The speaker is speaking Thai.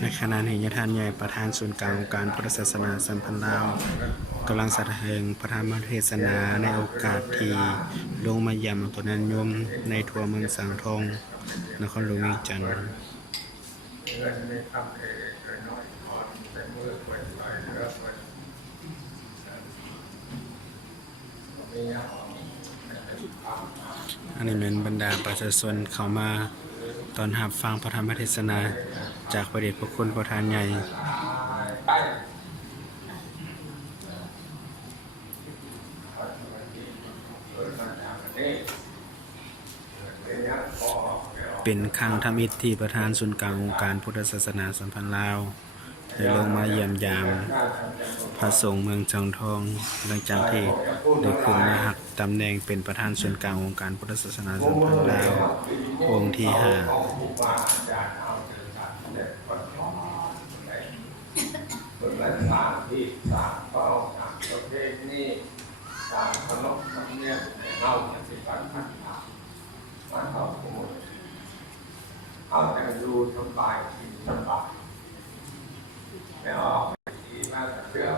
ในขณะนี้ยท่านใหญ่ประธานศูนย์กลางองค์การพุทธศาสนาสัมพันธ์ลาวกำลังแสดงพระธรรมเทศนาในโอกาสที่ลงมาเยี่ยมตนนันยมในทั่วเมืองสังทองนครหลวงเวียงจันทร์อันนี้เป็นบรรดาประชาชนเข้ามาตอนรับฟังพระธรรมเทศนาจากพระเดชพระคุณประธานใหญ่เป็นครั้งทำอิฐที่ประธานศูนย์กลางองค์การพุทธศาสนาสัมพันธ์ลาวได้ลงมาเยี่ยมยามพระสงฆ์เมืองจังทองหลังจากที่ได้ขึ้นมาหักตำแหน่งเป็นประธานศูนย์กลางองค์การพุทธศาสนาสัมพันธ์ลาวองค์ที่5ที่สามก็สามประเภทนี้สามขนมน้ำเนี่ยเอาสิการพัฒนามาเอาสมุดเอาแต่ดูสบายกินสบายไม่ออกที่มาเชื่อ